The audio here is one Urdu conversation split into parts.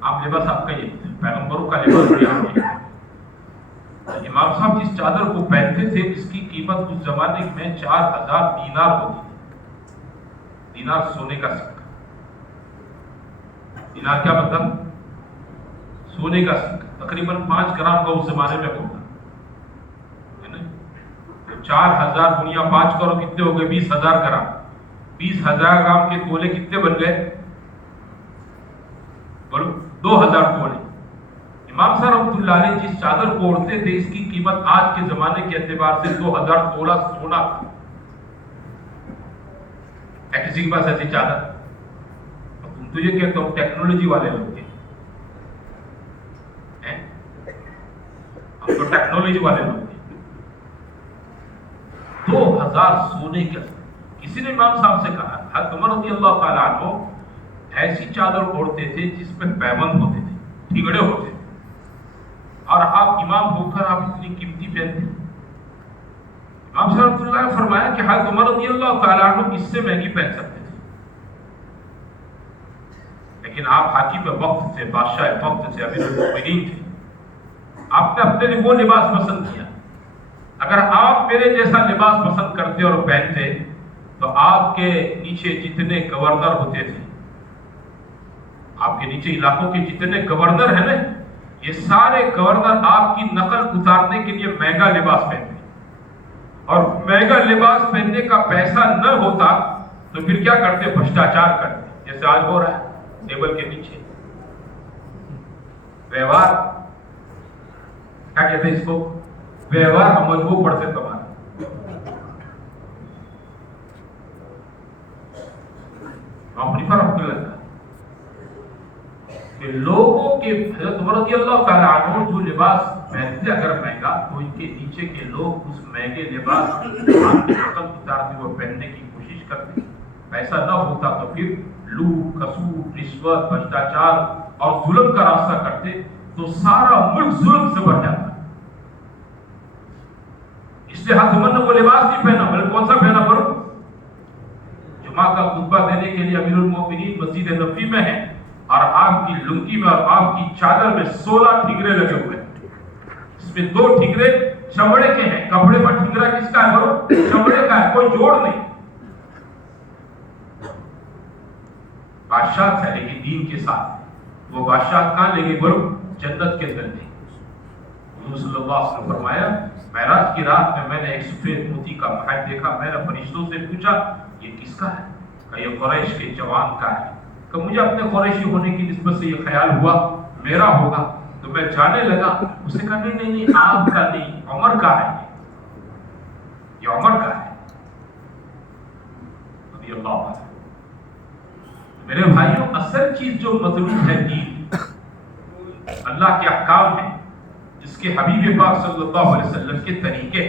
عام لباس آپ کا یہ پیغمبروں کا لباس بھی آپ یہ ہے۔ امام صاحب جس چادر کو پہنتے تھے جس کی قیمت اس زمانے میں 4000 دینار ہوتی تھی۔ دینار سونے کا سکہ، دینار کیا مطلب؟ سونے کا سکہ، تقریباً 5 گرام کا اس زمانے میں ہوگا، 4000 گنیا 5 کرو کتنے ہو گئے؟ 20,000 گرام۔ 20,000 گرام کے تولے کتنے بن گئے؟ بولو 2000 تولے۔ امام صاحب رحمۃ اللہ علیہ جس چادر کو اوڑھتے تھے اس کی قیمت آج کے زمانے کے اعتبار سے 2000 تولہ سونا تھا۔ کسی کے پاس ایسی چادر؟ تم تو یہ کہتے ہو ٹیکنالوجی والے لوگ ہیں، ہم تو ٹیکنالوجی والے لوگ ہیں۔ 2000 سونے کے، کسی نے امام صاحب سے کہا، حضرت عمر رضی اللہ تعالیٰ عنہ ایسی چادر اوڑھتے تھے جس میں پیوند ہوتے تھے، ٹھیگڑے ہوتے تھے، اور آپ امام ہو کر آپ اتنی قیمتی پہنتے۔ امام صاحب رحمۃ اللہ نے فرمایا کہ حضرت عمر رضی اللہ تعالیٰ عنہ اس سے مہنگی پہن سکتے تھے، لیکن آپ حاکم وقت تھے، بادشاہ وقت تھے، امیر المؤمنین تھے، آپ نے اپنے لیے وہ لباس پسند کیا۔ اگر آپ میرے جیسا لباس پسند کرتے اور پہنتے تو آپ کے نیچے جتنے گورنر ہوتے تھے، آپ کے نیچے علاقوں کے جتنے گورنر ہیں نا، یہ سارے گورنر آپ کی نقل اتارنے کے لیے مہنگا لباس پہنتے، اور مہنگا لباس پہننے کا پیسہ نہ ہوتا تو پھر کیا کرتے؟ بھرشٹاچار کرتے، جیسے آج ہو رہا ہے ٹیبل کے نیچے ویوہار، کیا کہتے ہیں اس کو؟ ویوہار مجبور پڑ سے تمہارا۔ کہ لوگوں کے حضرت عمر رضی اللہ تعالیٰ عنہ جو لباس پہنتے اگر مہنگا تو ان کے نیچے کے لوگ اس مہنگے لباس آپ کی نقل اتارتے ہوئے پہننے کی کوشش کرتے، پیسہ نہ ہوتا تو پھر لوٹ کسوٹ رشوت بھرشٹاچار اور ظلم کا راستہ کرتے تو سارا ملک ظلم سے بھر جاتا۔ اس لیے حضرت عمر نے وہ لباس نہیں پہنا، بلکہ کون سا پہنا؟ بولو، جمعہ کا خطبہ دینے کے لیے امیر المؤمنین مسجد نبوی میں ہیں اور آپ کی لنگی میں اور آپ کی چادر میں 16 ٹھیگرے لگے ہوئے ہیں، اس میں 2 ٹھیگرے چمڑے کے ہیں۔ کپڑے پر ٹھیگرا کس کا ہے؟ بولو، چمڑے کا ہے، کوئی جوڑ نہیں۔ بادشاہ تھا لیکن دین کے ساتھ، وہ بادشاہ کہاں لے گئے؟ بولو، جنت کے اندر لے گئے۔ حضور صلی اللہ علیہ وسلم فرمایا، معراج کی رات میں نے ایک سفید موتی کا محل دیکھا، میں نے فرشتوں سے پوچھا یہ کس کا ہے؟ کہ یہ قریش کے جوان کا ہے۔ کہ مجھے اپنے قریشی ہونے کی نسبت سے یہ خیال ہوا میرا ہوگا، تو میں جانے لگا، اس نے کہا نہیں آپ کا نہیں، عمر کا ہے، یہ عمر کا ہے رضی اللہ عنہ۔ میرے بھائیوں، اصل چیز جو مطلوب ہے دین، اللہ کے احکام ہیں، جس کے حبیب پاک صلی اللہ علیہ وسلم کے طریقے،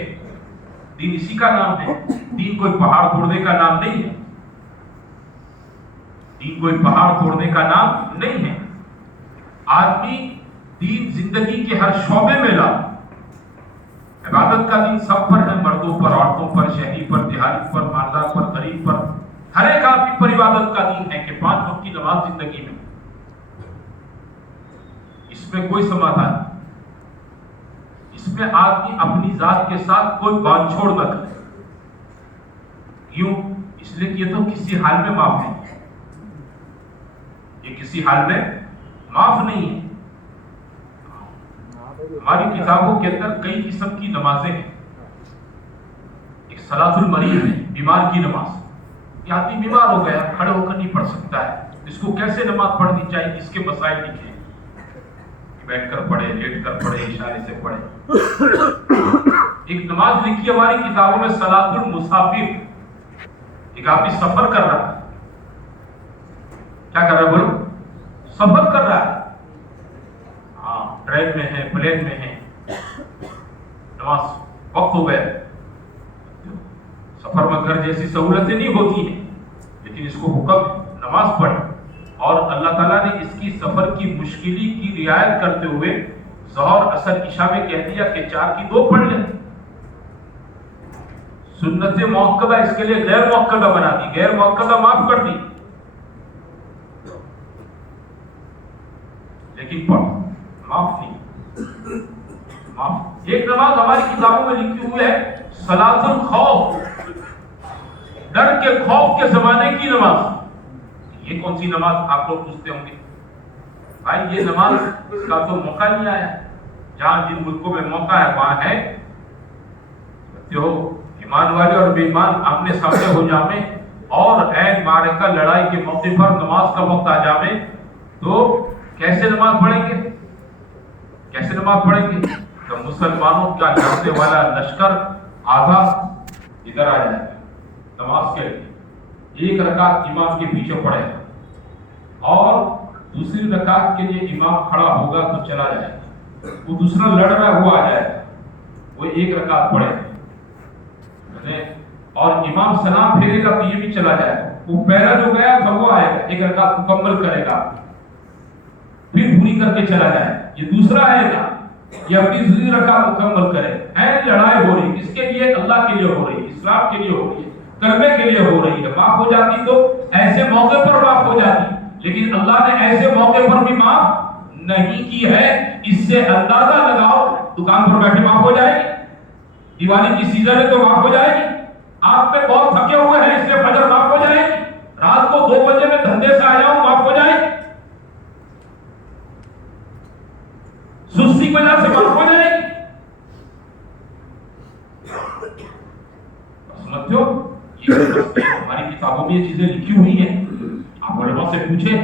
دین اسی کا نام ہے۔ دین کوئی پہاڑ توڑنے کا نام نہیں ہے، دین کوئی پہاڑ توڑنے کا نام نہیں ہے۔ آدمی دین زندگی کے ہر شعبے میں لا۔ عبادت کا دین سب پر ہے، مردوں پر، عورتوں پر، شہری پر، دیہاتی پر، مالدار پر، غریب پر، ہر ایک آدمی پر عبادت کا دین ہے کہ 5 وقت کی نماز زندگی میں، اس میں کوئی سمادھان نہیں، اس میں آدمی اپنی ذات کے ساتھ کوئی باندھ چھوڑ نہ کرے۔ کیوں؟ اس لیے کہ یہ تو کسی حال میں معاف نہیں ہے، یہ کسی حال میں معاف نہیں ہے۔ ہماری کتابوں کے اندر کئی قسم کی نمازیں ہیں۔ ایک صلاۃ المریض ہے، بیمار کی نماز، یہ آدمی بیمار ہو گیا، کھڑے ہو کر نہیں پڑھ سکتا ہے، اس کو کیسے نماز پڑھنی چاہیے، اس کے مسائل لکھے، بیٹھ کر پڑھے، لیٹ کر پڑھے، اشارے سے پڑھے۔ ایک نماز لکھی ہماری کتابوں میں صلاۃ المسافر، ایک آدمی سفر کر رہا ہے، کیا کر رہا ہے؟ بولو، سفر کر رہا ہے، ہاں ٹرین میں ہے، پلین میں ہے، نماز وقت ہو گیا۔ سفر میں گھر جیسی سہولتیں نہیں ہوتی ہیں، لیکن اس کو حکم نماز پڑھے، اور اللہ تعالیٰ نے اس کی سفر کی مشکلی کی رعایت کرتے ہوئے ظہر عصر عشاء میں کہہ دیا کہ 4 کی 2 پڑھ لیں۔ سنت موقدہ اس کے لیے غیر موقدہ بنا دی، غیر موقدہ معاف کر دی۔ لیکن پڑھ معاف نہیں. معاف ایک نماز ہماری کتابوں میں لکھی ہوئی ہے صلاۃ الخوف, ڈر کے خوف کے زمانے کی نماز. یہ کون سی نماز آپ لوگ پوچھتے ہوں گے بھائی, یہ نماز کا تو موقع نہیں آیا. جہاں جن ملکوں میں موقع ہے وہاں ہے. جو ایمان والے اور بے ایمان آمنے سامنے ہو جائیں اور عین معرکہ لڑائی کے موقع پر نماز کا وقت آ جائے تو کیسے نماز پڑھیں گے؟ کیسے نماز پڑھیں گے؟ تو مسلمانوں کا لڑنے والا لشکر آزاد ادھر آ جائے گا نماز کے لیے. ایک رکعت امام کے پیچھے پڑھے اور دوسری رکعت کے لیے امام کھڑا ہوگا تو چلا جائے گا. وہ دوسرا لڑ رہا ہوا آ جائے گا, وہ ایک رکعت پڑھے اور امام سلام پھیرے گا تو یہ بھی چلا جائے گا. وہ پہلا جو گیا تھا وہ آئے گا, ایک رکعت مکمل کرے گا پھر پوری کر کے چلا جائے. یہ دوسرا آئے گا, یہ اپنی دوسری رکعت مکمل کرے. لڑائی ہو رہی کس کے لیے؟ اللہ کے لیے ہو رہی ہے, اسلام کے لیے ہو رہی ہے, کلمے کے لیے ہو رہی ہے. معاف ہو جاتی تو ایسے موقع پر معاف ہو جاتی, لیکن اللہ نے ایسے موقع پر بھی معاف نہیں کی ہے. اس سے اندازہ لگاؤ دکان پر بیٹھے معاف ہو جائے گی, دیوالی کی سیزن ہے تو معاف ہو جائے گی, آپ پہ بہت تھکے ہوئے ہیں اس لیے فجر معاف ہو جائے گی, رات کو 2 بجے میں دھندے سے آیا ہوں معاف ہو جائے گی, سستی کی وجہ سے معاف ہو جائے گی. سمجھتے ہو ہماری کتابوں میں یہ چیزیں لکھی ہوئی ہیں. آپ علماء سے پوچھیں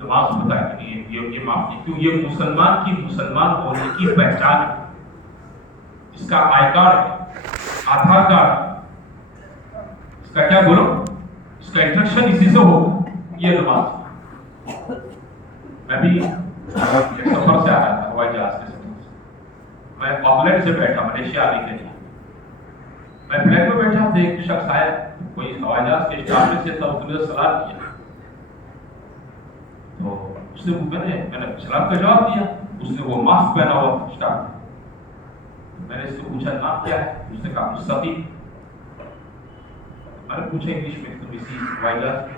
نماز بتائیں یہ معاف نہیں. کیوں؟ یہ مسلمان کی مسلمان ہونے کی پہچان ہے. اس کا آئی کارڈ, آدھار کارڈ, اس کا کیا بولو, اس کا انٹریکشن اسی سے ہو. یہ نماز. میں بھی ایک سفر سے آ رہا تھا, ہوائی جہاز کے سفر سے. میں آکلینڈ سے بیٹھا ملیشیا آنے کے لیے. میں فلیٹ میں بیٹھا تو ایک شخص آیا, کوئی ہوائی جہاز کے اسٹاف میں سے تھا, اس نے سلام کیا تو اس نے میں نے سلام کا جواب دیا. اس نے وہ ماسک پہنا ہوا اسٹاف میں. میں نے اس سے پوچھا نام کیا ہے؟ اس نے کہا مستقیم. میں نے پوچھا انگلش میں تم اسی ہوائی جہاز.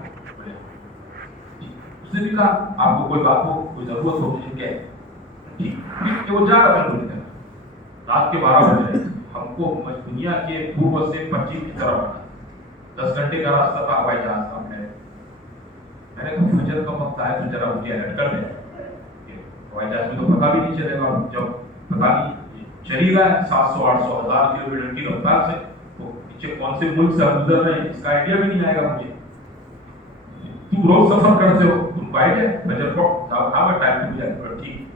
اس نے بھی کہا آپ کو کوئی بات ہو, کوئی ضرورت ہو مجھے کہے. ٹھیک کہ وہ جا رہا ہے. رات کے 12 بجے ہم کو دنیا کے پورب سے پچھم کی طرف 10 گھنٹے کا راستہ تھا ہوائی جہاز کا. میں نے کہا فجر کا وقت آئے تو ذرا مجھے الرٹ کر دیں. ہوائی جہاز میں تو پتہ بھی نہیں چلے گا, جب پتہ نہیں چلی رہا ہے 700-800 ہزار کلومیٹر کی رفتار سے تو پیچھے کون سے ملک سے گزر رہے ہیں اس کا آئیڈیا بھی نہیں آئے گا مجھے. تم روز سفر کرتے ہو, تم کو آئیڈیا فجر کو میں ٹائم پہ جائے گا. ٹھیک.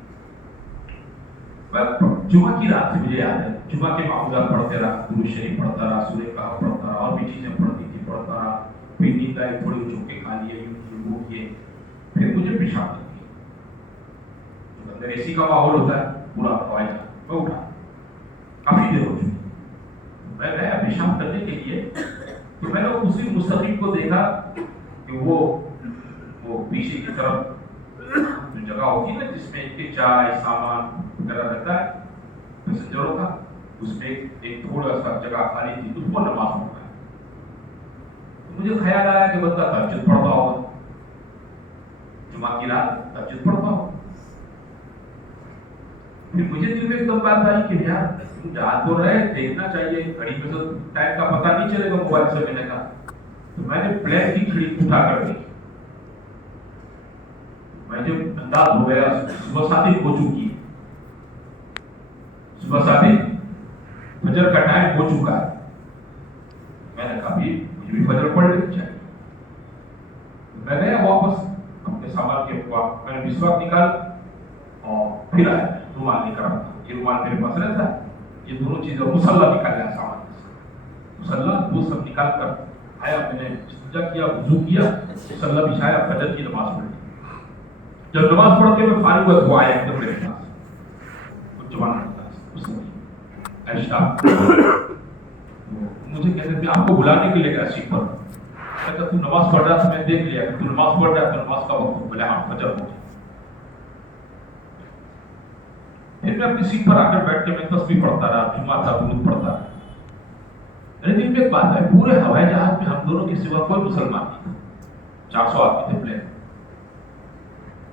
جمعہ کی رات سے مجھے یاد ہے جمعہ کے معمولات پڑھتے رہا, درود شریف پڑھتا رہا, سورہ کہف پڑھتا رہا, اور بھی چیزیں پڑھتی تھی پڑھتا رہا. پھر نیند آئی, تھوڑی چوکے کھا لیے, وہ کیے, پھر مجھے پیشاب لگ گیا. اندر اے سی کا ماحول ہوتا ہے پورا ہوائی جہاز. میں اٹھا, کافی دیر ہو چکی. میں گیا پیشاب کرنے کے لیے تو میں نے اسی مستقیم کو دیکھا کہ وہ پیچھے کی طرف جو جگہ ہوتی ہے نا جس میں ان کے چائے سامان وغیرہ رہتا ہے پیسنجروں کا, اس میں ایک تھوڑا سا جگہ خالی تھی, اس کو نماز پڑھا ہے. مجھے خیال آیا کہ بندہ تہجد پڑھتا ہوگا, جمعہ کی رات تہجد پڑھتا ہوگا. پھر مجھے دل میں ایک دم بات آئی کہ یار جا تو رہے, دیکھنا چاہیے گھڑی میں تو ٹائم کا پتہ نہیں چلے گا موبائل سے. میں نے کہا تو میں نے پلیٹ کی کھڑی اٹھا کر دی. میں جو انداز ہو گیا صبح صادق ہو چکی ہے, صبح صادق فجر کا ٹائم ہو چکا ہے. میں نے کہا بھی مجھے بھی فجر پڑھ لینی چاہیے. میں گیا واپس اپنے سامان کے پاس, میں نے مسواک نکال اور پھر آیا رومال لے کر آتا. یہ رومال میرے پاس رہتا ہے. یہ دونوں چیزیں مصلی نکال لیا سامان مصلی وہ سب نکال کر آیا. میں نے استنجا کیا, وضو کیا, مصلی بچھایا, فجر کی نماز پڑھی. جب نماز پڑھ کے میں فارغ ہوا تو آیا ایک دم میرے پاس کچھ جوان اس نے ایشا مجھے کہتے تھے آپ کو بلانے کے لیے گیا سیٹ پر. کہتا تو نماز پڑھ رہا تھا, میں دیکھ لیا کہ تو نماز پڑھ رہا تھا, نماز کا وقت. بولے ہاں فجر ہو گیا. پھر میں اپنی سیٹ پر آ کر بیٹھ کے میں تسبیح پڑھتا رہا, جمعہ تھا درود پڑھتا رہا. میرے دل میں ایک بات ہے, پورے ہوائی جہاز میں ہم دونوں کے سوا کوئی مسلمان نہیں تھا. 400 آدمی تھے پلین.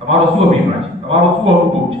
તમારો શું અભિપ્રાય છે, તમારો શું અનુભવ છે?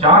4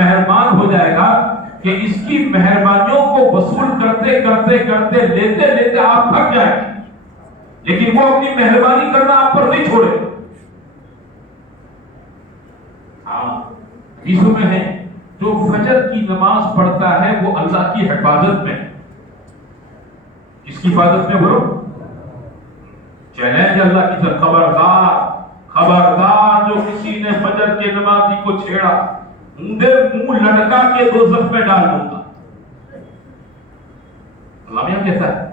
مہربان ہو جائے گا کہ اس کی مہربانیوں کو وصول کرتے کرتے کرتے لیتے لیتے آپ تھک جائیں گے، لیکن وہ اپنی مہربانی کرنا آپ پر نہیں چھوڑے. حدیثوں میں ہے جو فجر کی نماز پڑھتا ہے وہ اللہ کی حفاظت میں. کس کی حفاظت میں بولو؟ چیلنج اللہ کی طرف، خبردار خبردار جو کسی نے فجر کے نمازی کو چھیڑا منہ لٹکا کے دوزخ میں ڈال دوں گا. اللہ میاں کہتا ہے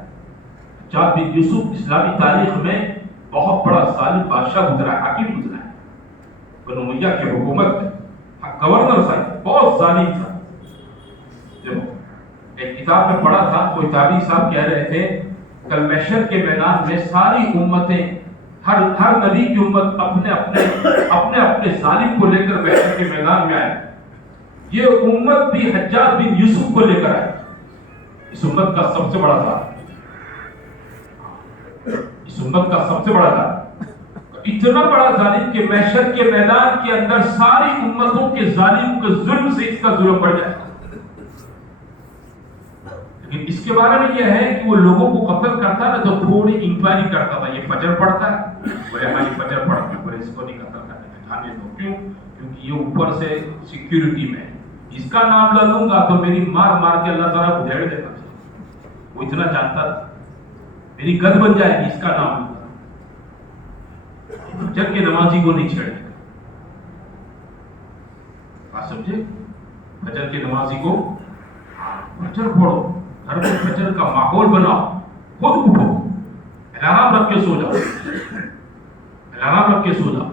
حجاج بن یوسف اسلامی تاریخ میں بہت بڑا ظالم بادشاہ گزرا ہے، حاکم گزرا ہے بنو امیہ کی حکومت میں. گورنر تھا، بہت ظالم تھا. جب ایک کتاب میں پڑھا تھا کوئی تابعی صاحب کہہ رہے تھے کل محشر کے میدان میں ساری امتیں ہر نبی کی امت اپنے اپنے ظالم کو لے کر محشر کے میدان میں آئے. یہ امت بھی حجاج بن یوسف کو لے کر آئے. اس امت کا سب سے بڑا تھا، اس امت کا سب سے بڑا تھا، اتنا بڑا ظالم کہ محشر کے میدان کے اندر ساری امتوں کے ظالم کے ظلم سے اس کا ظلم بڑھ جائے. لیکن اس کے بارے میں یہ ہے کہ وہ لوگوں کو قتل کرتا نا تو تھوڑی انکوائری کرتا تھا، یہ فجر پڑھتا ہے، بولے ہماری فجر پڑھتا ہے، بولے اس کو نہیں قتل کرنے کا جانے دو. کیوں؟ کیونکہ یہ اوپر سے سیکیورٹی میں اس کا نام لے لوں گا تو میری مار مار کے اللہ تعالیٰ کو دھیڑ دیتا. وہ اتنا جانتا تھا میری گد بن جائے گی اس کا نام لوں گا. فجر کے نمازی کو نہیں چھیڑے گا. بات سمجھے؟ فجر کے نمازی کو فجر پڑھو، گھر میں فجر کا ماحول بناؤ، خود اٹھو، الارم رکھ کے سو جاؤ، الارم رکھ کے سو جاؤ.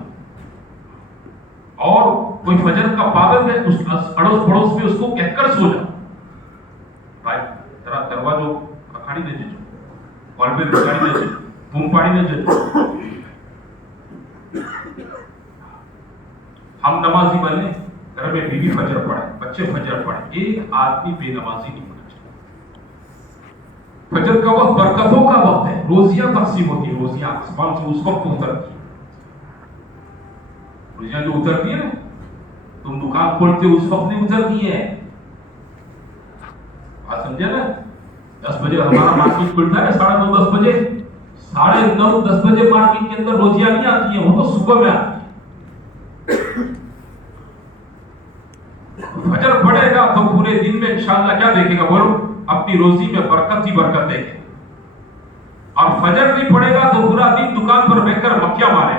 اور کوئی فجر کا پابند ہے اس اڑوس پڑوس میں اس کو کہہ کر سو جاؤ بھائی ذرا دروازوں کھاڑی دے دیجو، کال پہ کھاڑی دے دیجو، بوم پاڑی دے دیجو. ہم نمازی بنے، گھر میں بیوی فجر پڑھے، بچے فجر پڑھے، ایک آدمی بے نمازی نہیں ہونا چاہیے. فجر کا وقت برکتوں کا وقت ہے، روزیاں تقسیم ہوتی ہیں، روزیاں آسمان سے اس وقت اترتی ہیں. روزیاں جو اترتی ہیں نا، تم دکان کھولتے اس وقت نہیں اترتی ہیں. بات سمجھے نا؟ 10 بجے ہمارا مارکیٹ کھلتا ہے، 9:30 10 بجے، 9:30 10 بجے مارکیٹ کے اندر روزیاں نہیں آتی ہیں، وہ تو صبح میں آتی ہیں. فجر پڑے گا تو پورے دن میں انشاءاللہ کیا دیکھے گا؟ بولو اپنی روزی میں برکت ہی برکت دیکھے. اور فجر نہیں پڑے گا تو پورا دن دکان پر بیٹھ کر مکھیاں مارے.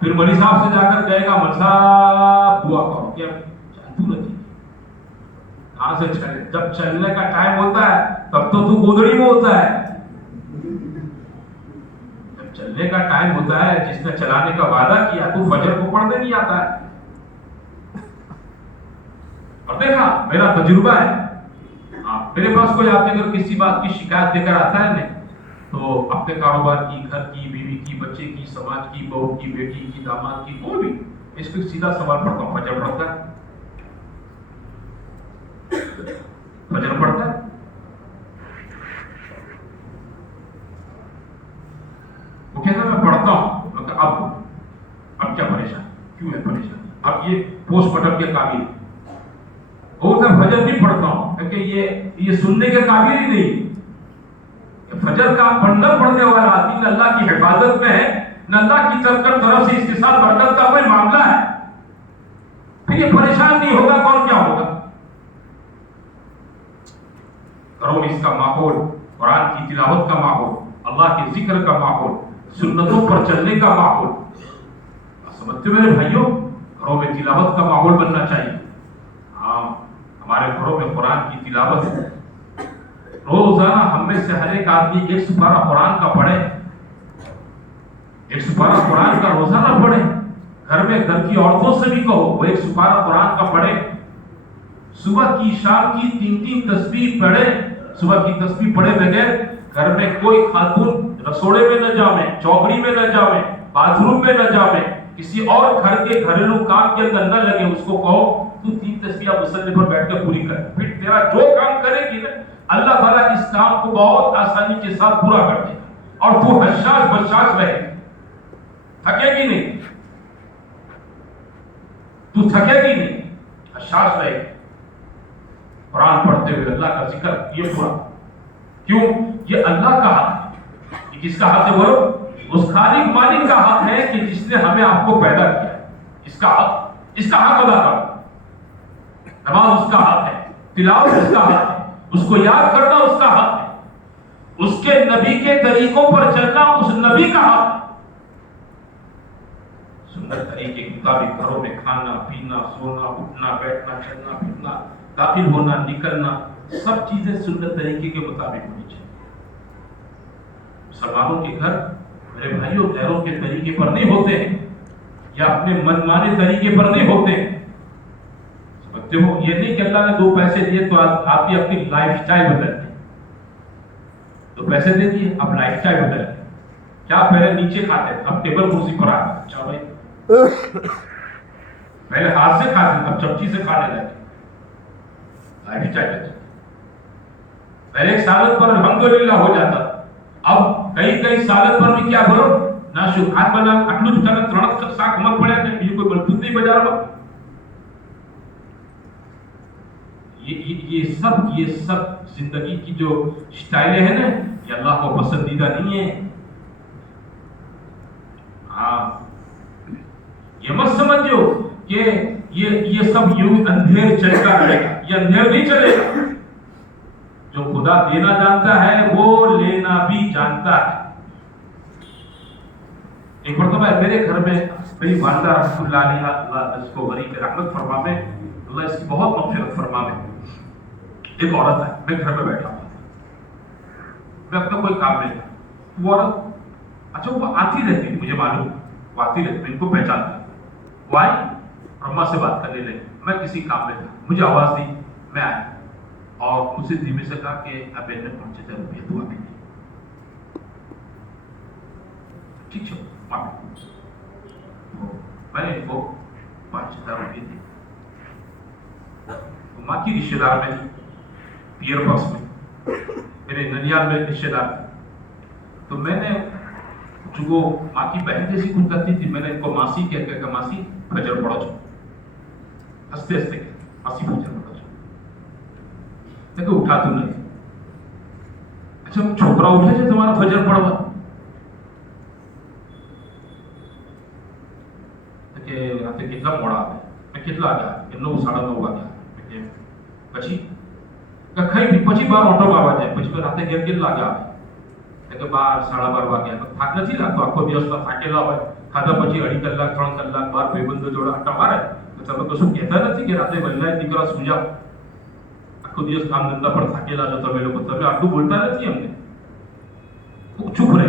پھر مولوی صاحب سے جا کر کہے گا مولوی صاحب دعا کرو، کیا چالو رہتی کہاں سے چلے؟ جب چلنے کا ٹائم ہوتا ہے تب تو گودڑی میں ہوتا ہے. جب چلنے کا ٹائم ہوتا ہے، جس نے چلانے کا وعدہ کیا تو فجر کو پڑھنے نہیں آتا ہے. اور دیکھا میرا تجربہ ہے، میرے پاس کوئی آپ کے اگر کسی بات کی شکایت لے کر آتا ہے نا تو اپنے کاروبار کی، گھر کی، بیوی کی، بچے کی، سماج کی، بہو کی، بیٹی کی، داماد کی، کوئی بھی، اس کو سیدھا سوال پڑھتا ہوں، فجر پڑھتا ہے؟ فجر پڑھتا ہے؟ وہ کہتا ہے میں پڑھتا ہوں. اب کیا پریشان، کیوں ہے پریشان؟ اب یہ پوسٹ مارٹم کے قابل. وہ فجر نہیں پڑھتا ہوں کیونکہ یہ سننے کے قابل ہی نہیں. فجر کا پڑھنا پڑھنے والا آدمی نہ اللہ کی حفاظت میں ہے، نہ اللہ کی طرف سے اس کے ساتھ برکت کا کوئی معاملہ ہے. پھر یہ پریشان نہیں ہوگا کون کیا ہوگا؟ کرو اس کا ماحول، قرآن کی تلاوت کا ماحول، اللہ کے ذکر کا ماحول، سنتوں پر چلنے کا ماحول. سمجھتے ہو میرے بھائیوں؟ گھروں میں تلاوت کا ماحول بننا چاہیے. ہاں، ہمارے گھروں میں قرآن کی تلاوت، روزانہ ہم میں سے ہر ایک آدمی 1 سپارہ قرآن کا پڑھے، 1 سپارہ قرآن کا روزانہ پڑھے. گھر میں گھر کی عورتوں سے بھی کہو وہ 1 سپارہ قرآن کا پڑھے. صبح کی شام کی 3 تسبیح پڑھے. صبح کی تسبیح پڑھے بغیر گھر میں کوئی خاتون رسوڑے میں نہ جاوے، چوکڑی میں نہ جاوے، باتھ روم میں نہ جاوے، کسی اور گھر کے گھریلو کام کے اندر نہ لگے. اس کو کہو تو 3 تسبیح مصلی پر بیٹھ کر پوری کر. پھر تیرا جو کام کرے گی نا اللہ تعالیٰ اس کام کو بہت آسانی کے ساتھ پورا کر دے گا اور تو حشاش بشاش رہے گی، تھکے گی نہیں، تو تھکے گی نہیں. حساس رہے گا. قرآن پڑھتے ہوئے اللہ کا ذکر یہ پورا. کیوں؟ یہ اللہ کا حق ہے. یہ کس کا حق ہے بولو؟ اس خالق مالک کا حق ہے کہ جس نے ہمیں آپ کو پیدا کیا. اس کا حق ادا کرنا. نماز اس کا حق ہے, تلاوت اس کا حق ہے, اس کو یاد کرنا اس کا حق ہے, اس کے نبی کے طریقوں پر چلنا اس نبی کا حق ہے. سنت طریقے کے مطابق گھروں میں کھانا پینا سونا اٹھنا بیٹھنا چلنا پھرنا داخل ہونا نکلنا سب چیزیں سنت طریقے کے مطابق ہونی چاہیے. مسلمانوں کے گھر میرے بھائیوں غیروں کے طریقے پر نہیں ہوتے ہیں یا اپنے من مانے طریقے پر نہیں ہوتے ہیں. سمجھتے ہو؟ یہ نہیں کہ اللہ نے 2 پیسے دیے تو آپ بھی اپنی لائف سٹائل بدل دیں. 2 پیسے دے دیے اب لائف سٹائل بدل دیں. کیا پہلے نیچے کھاتے تھے اب ٹیبل کرسی پر آ. اچھا بھائی پہلے ہاتھ سے کھاتے تھے اب چمچی سے کھانے لگے. لائف سٹائل پہلے ایک سالت پر الحمدللہ ہو جاتا اب کئی سالت پر بھی کیا بولو نہ شکر. آج بنا اٹلو چکن ترڑک ساک مت پڑے کہ یہ کوئی بلبوت نہیں بجا رہا. یہ سب زندگی کی جو سٹائلیں ہیں نا یہ اللہ کو پسندیدہ نہیں ہے. ہاں یہ مت سمجھو کہ یہ سب یوں اندھیر چلتا رہے گا. یہ اندھیر نہیں چلے گا. جو خدا دینا جانتا ہے وہ لینا بھی جانتا ہے. ایک مرتبہ میرے گھر میں میری والدہ رحمۃ اللہ علیہ اللہ اس کو غریب رحمت فرماوے اللہ اس کی بہت مغفرت فرماوے. ایک عورت ہے میں گھر میں بیٹھا ہوں میں اپنا کوئی کام نہیں تھا. وہ عورت اچھا وہ آتی رہتی تھی مجھے معلوم وہ آتی رہتی تھی ان کو پہچانتی. وہ آئی اور اماں سے بات کرنے لگی. میں کسی کام میں تھا مجھے آواز دی میں آیا اور مجھ سے دھیمے سے کہا کہ اب نے 5000 روپیہ دعا کے لیے. ٹھیک ہے میں نے ان کو 5000 روپیے دی. ماں کی رشتے دار میں پیئر باکس میں میرے ننیال میں رشتے دار تھے تو میں نے جو وہ ماں کی بہن جیسی کچھ کرتی تھی میں نے ان کو ماسی کہہ کہ ماسی فجر پڑھو چھو ہنستے ہنستے ماسی فجر پڑھو چھو. دیکھو اٹھا تو نہیں. اچھا چھوکرا اٹھے جو تمہارا فجر پڑھوا کہ کتنا موڑا آتا ہے میں کتنا آ گیا 9:30 آ گیا પછી કઈ પછી 12 ઓટો આવવા જાય પછી રાતે ઘેર લાગે આવે કે 12 12:30 વાગ્યા થાક નથી લાગતો આખો દિવસ થાકેલા હોય ખાધા પછી 2.5 કલાક 3 કલાક બાર ભાઈબંધો જોડે આટા મારે તો તમે કશું કહેતા નથી કે રાતે વહેલા દીકરા સુઈ જાઓ આખો દિવસ કામ ધંધા પર થાકેલા છો તમે આટલું બોલતા નથી અમને. ચૂપ રહે.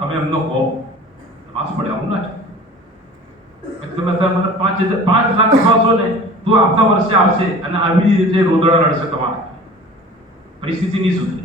તમે એમનો કહો નમાઝ પડે આવું ના છે તમે મને 5 લાખ અપાવશો ને તો આવતા વર્ષે આવશે અને આવી રીતે રોદડા રડશે તમારા પરિસ્થિતિ નહીં સુધરે.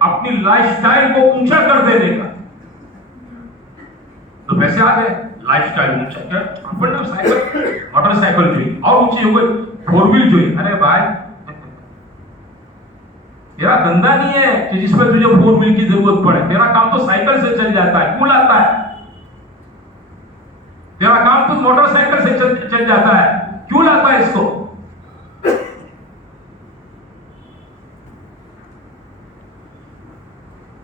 اپنی لائف سٹائل کو اونچا کر دینے کا. تو پیسے آ گئے, لائف سٹائل اونچا کر, سائیکل موٹر سائیکل جو اور اونچی ہو گئی, 4 ویل جو. ارے بھائی تیرا دھندا نہیں ہے کہ جس پر تجھے 4 ویل کی ضرورت پڑے. تیرا کام تو سائیکل سے چل جاتا ہے, کیوں لاتا ہے؟ تیرا کام تو موٹر سائیکل سے چل جاتا ہے, کیوں لاتا ہے اس کو؟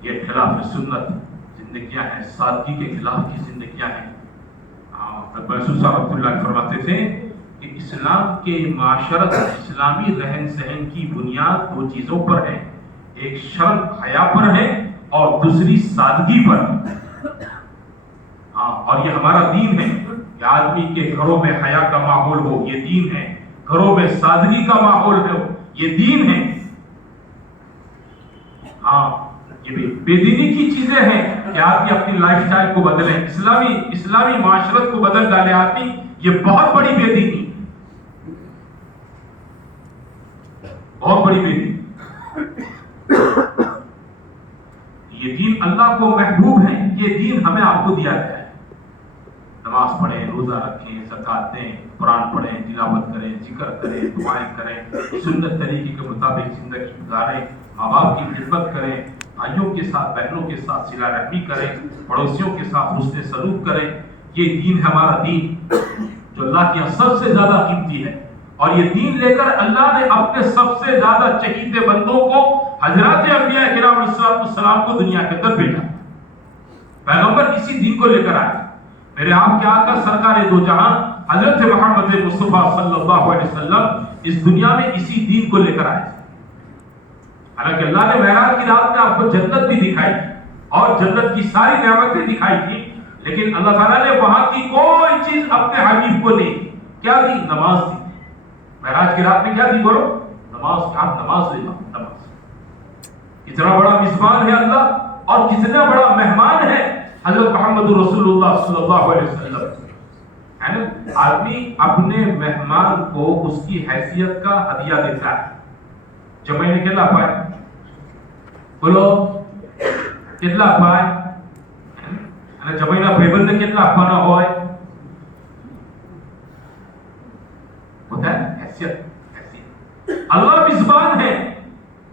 یہ خلاف سنت زندگیاں ہیں, سادگی کے خلاف کی زندگیاں ہیں. محسوس رحمۃ اللہ فرماتے تھے کہ اسلام کے معاشرت, اسلامی رہن سہن کی بنیاد 2 چیزوں پر ہے, ایک شرم حیا پر ہے اور دوسری سادگی پر. اور یہ ہمارا دین ہے کہ آدمی کے گھروں میں حیا کا ماحول ہو, یہ دین ہے. گھروں میں سادگی کا ماحول ہو, یہ دین ہے. یہ بے دینی کی چیزیں ہیں کہ آدمی اپنی لائف سٹائل کو بدلیں, اسلامی معاشرت کو بدل ڈالے آدمی. یہ بہت بڑی بے دینی, بہت بڑی بے دینی. یہ دین اللہ کو محبوب ہے, یہ دین ہمیں آپ کو دیا گیا ہے. نماز پڑھیں, روزہ رکھیں, زکات دیں, قرآن پڑھیں, تلاوت کریں, ذکر کریں, دعائیں کریں, سنت طریقے کے مطابق زندگی گزاریں, ماں باپ کی خدمت کریں, بھائیوں کے ساتھ بہنوں کے ساتھ صلہ رحمی کریں, پڑوسیوں کے ساتھ حسن سلوک کریں. یہ دین ہے ہمارا دین جو اللہ کے سب سے زیادہ قیمتی ہے. اور یہ دین لے کر اللہ نے اپنے سب سے زیادہ چہیتے بندوں کو حضرات انبیاء کرام علیہ السلام کو دنیا کے اندر بھیجا. پیغمبر اسی دین کو لے کر آئے. میرے آپ کے آقا سرکار دو جہاں حضرت محمد مصطفیٰ صلی اللہ علیہ وسلم اس دنیا میں اسی دین کو لے کر آئے. حالانکہ اللہ نے معراج کی رات میں آپ کو جنت بھی دکھائی اور جنت کی ساری نعمتیں دکھائی تھی, لیکن اللہ تعالیٰ نے وہاں کی کوئی چیز اپنے حبیب کو نہیں. کیا دی؟ نماز دی. معراج کی رات میں کیا دی؟ بولو, نماز. آپ نماز لے لو. نماز اتنا بڑا میزبان ہے اللہ, اور کتنا بڑا مہمان ہے حضرت محمد رسول اللہ صلی اللہ علیہ وسلم. آدمی اپنے مہمان کو اس کی حیثیت کا ہدیہ دیتا ہے. جمعے نے کتنا پائے؟ بولو کتنا پائے؟ جمعے نہ بھائی نے کتنا پانا ہوئے ہوتا ہے حیثیت. اللہ میزبان ہے,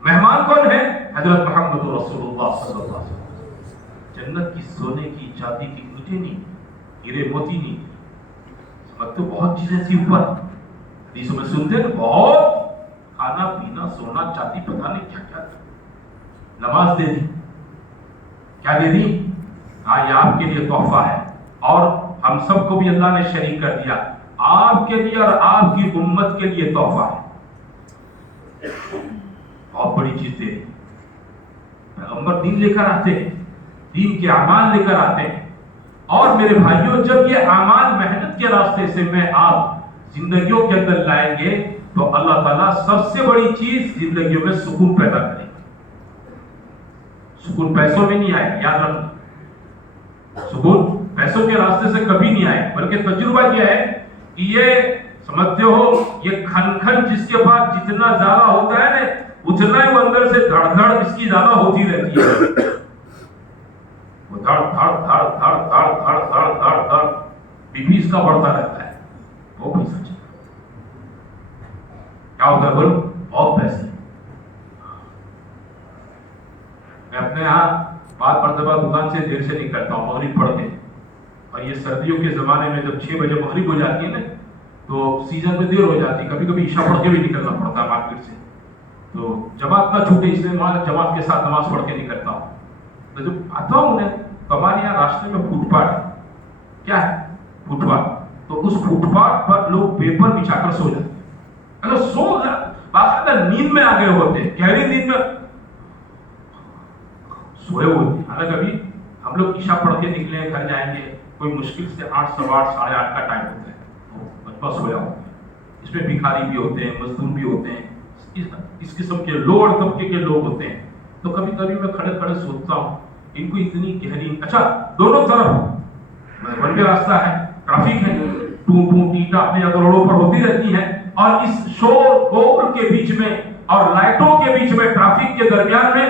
مہمان کون ہے؟ حضرت محمد رسول اللہ صلی اللہ علیہ وسلم. جنت کی سونے کی چاندی کی اینٹیں نہیں, ہیرے موتی نہیں, تو بہت چیزیں تھی اوپر. حدیثوں میں سنتے ہیں بہت کھانا پینا سونا چاندی پتہ نہیں کیا کیا. نماز دے دی. کیا دے دی؟ یہ آپ کے لیے تحفہ ہے, اور ہم سب کو بھی اللہ نے شریک کر دیا. آپ کے لیے اور آپ کی امت کے لیے تحفہ ہے. بہت بڑی چیز دے دی. پیغمبر دین لے کر آتے ہیں, دین کے اعمال لے کر آتے ہیں. اور میرے بھائیوں, جب یہ اعمال محنت کے راستے سے میں آپ زندگیوں کے اندر لائیں گے تو اللہ تعالیٰ سب سے بڑی چیز زندگیوں میں سکون پیدا کرے گا. سکون پیسوں میں نہیں آئے, یاد رکھنا. سکون پیسوں کے راستے سے کبھی نہیں آئے, بلکہ تجربہ یہ ہے کہ یہ سمجھتے ہو یہ کھن کھن جس کے بعد جتنا زیادہ ہوتا ہے نا, اتنا ہی وہ اندر سے دھڑ دھڑ اس کی زیادہ ہوتی رہتی ہے. وہ دھڑ دھڑ دھڑ دھڑ دھڑ دھڑ دھڑ دھڑ دھڑ بی پی اس کا بڑھتا رہتا ہے. وہ بھی سچ ہے. کیا ہوتا ہے بولو؟ بہت پیسے. میں اپنے یہاں بعض مرتبہ دکان سے دیر سے نکلتا ہوں مغرب پڑھ کے, اور یہ سردیوں کے زمانے میں جب 6 بجے مغرب ہو جاتی ہے نا تو سیزن میں دیر ہو جاتی ہے. کبھی کبھی عشاء پڑھ کے بھی نکلنا پڑتا ہے مارکیٹ سے, تو جماعت نہ چھوٹے اس لیے جماعت کے ساتھ نماز پڑھ کے نکلتا ہوں. تو جب آتا ہوں نا تو ہمارے یہاں راستے میں فٹ پاتھ ہے. کیا ہے؟ Footpath. تو اس فٹ پاتھ پر لوگ پیپر بچھا کر سو جاتے ہیں. اگر سو باقاعدہ نیند میں آگے ہوتے ہیں, گہری نیند میں سوئے ہوتے ہیں. حالانکہ ابھی ہم لوگ عشاء پڑھ کے نکلے, گھر جائیں گے, کوئی مشکل سے 8, 8:15, 8:30 کا ٹائم ہوتا ہے, بچپا سویا ہوتا ہے. اس میں بھکاری بھی ہوتے ہیں, مزدور بھی ہوتے ہیں, اس قسم کے لوڑ طبقے کے لوگ ہوتے ہیں. تو کبھی کبھی میں کھڑے کھڑے سوچتا ہوں ان کو اتنی گہری. اچھا دونوں طرف ون وے راستہ ہے, ٹریفک ہے, ٹو ٹو ٹیٹا اپنے روڈوں پر ہوتی رہتی ہے, اور اس شور گول کے بیچ میں اور لائٹوں کے بیچ میں ٹریفک کے درمیان میں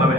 તમે,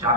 4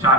4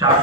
4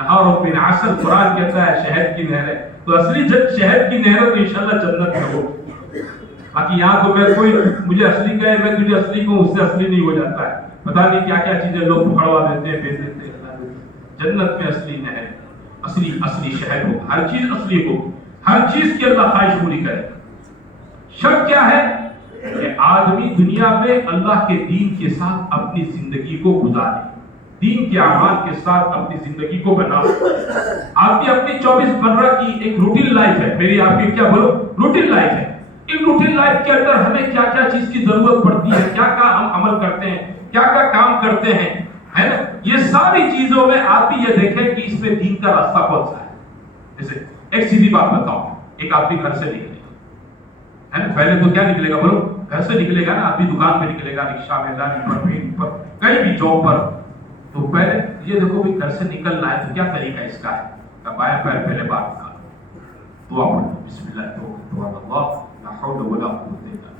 انہار من عسل قرآن کہتا ہے شہد کی نہریں، تو اصلی شہد کی نہریں تو انشاءاللہ جنت میں ہو. باقی یہاں تو میں کوئی مجھے اصلی کہے میں تجھے اصلی کہوں اس سے اصلی نہیں ہو جاتا ہے. پتہ نہیں کیا کیا چیزیں لوگ پکڑوا دیتے ہیں، بیچ دیتے ہیں. جنت میں اصلی نہر، اصلی شہد ہو، ہر چیز اصلی ہو، ہر چیز کی اللہ خواہش پوری کرے. شرط کیا ہے کہ آدمی دنیا میں اللہ کے دین کے ساتھ اپنی زندگی کو گزارے، دین کے اعمال کے ساتھ اپنی زندگی کو بنائے. آپ کی اپنی 24 کی ایک روٹین لائف ہے، میری آپ کی کیا بولو روٹین لائف ہے. ان روٹین لائف کے اندر ہمیں کیا کیا چیز کی ضرورت پڑتی ہے، کیا کیا ہم عمل کرتے ہیں، کیا کیا کام کرتے ہیں، ہے نا. یہ ساری چیزوں میں آپ بھی یہ دیکھیں کہ اس میں دین کا راستہ کون سا ہے. جیسے ایک سیدھی بات بتاؤں، ایک آدمی گھر سے نکلے گا، ہے نا. پہلے تو کیا نکلے گا بولو، گھر سے نکلے گا نا. آدمی دکان پہ نکلے گا، رکشہ میں، گاڑی پر، ٹرین پر، کہیں بھی جاب پر. تو پہلے یہ دیکھو کہ گھر سے نکلنا ہے تو کیا طریقہ اس کا ہے. بایاں پیر پہلے باہر نکالو، دعا پڑھو، بسم اللہ توکلت علی اللہ لا حول ولا قوت الا باللہ،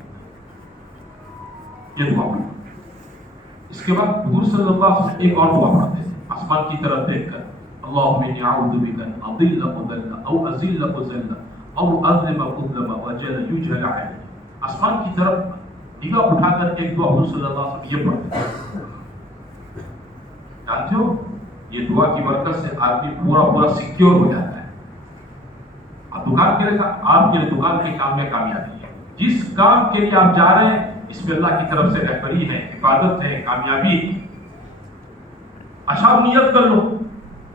یہ دعا پڑھو. اس کے بعد حضور صلی اللہ علیہ وسلم ایک اور دعا پڑھتے ہیں آسمان کی طرف دیکھ کر، اللہم انی اعوذ بک ان اضل مضل او اذل مذل او اظلم مظلم واجهل یجهل علی. آسمان کی طرف نگاہ اٹھا کر ایک دعا حضور صلی اللہ علیہ وسلم یہ پڑھتے ہیں. جانتے ہو یہ دعا کی برکت سے آدمی پورا سیکیور ہو جاتا ہے. آپ دکان کے لیے، آپ کے لیے دکان کے کام میں کامیابی ہے. جس کام کے لیے آپ جا رہے ہیں اس میں اللہ کی طرف سے رہبری ہے، حفاظت ہے، کامیابی. اچھا نیت کر لو.